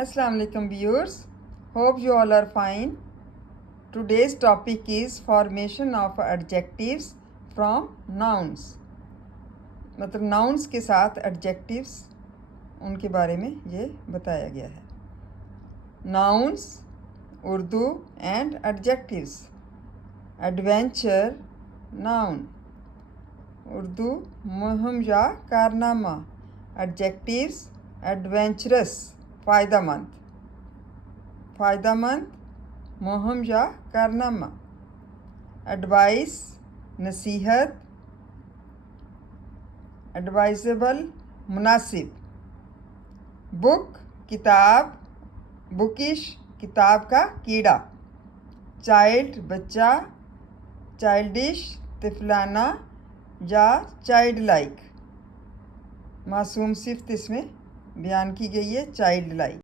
Assalamu alaikum viewers. Hope you all are fine. Today's topic is formation of adjectives from nouns. मतलब nouns के साथ adjectives उनके बारे में ये बताया गया है. Nouns Urdu and adjectives. Adventure noun Urdu मुहिम या कारनामा. Adjectives adventurous फ़ायदामंद मुहिम या कारनामा. एडवाइस नसीहत. एडवाइजेबल मुनासिब. बुक किताब. बुकिश किताब का कीड़ा. चाइल्ड बच्चा. चाइल्डिश तिफलाना या चाइल्ड लाइक. मासूम सिफ्त इसमें बयान की गई है चाइल्ड लाइक.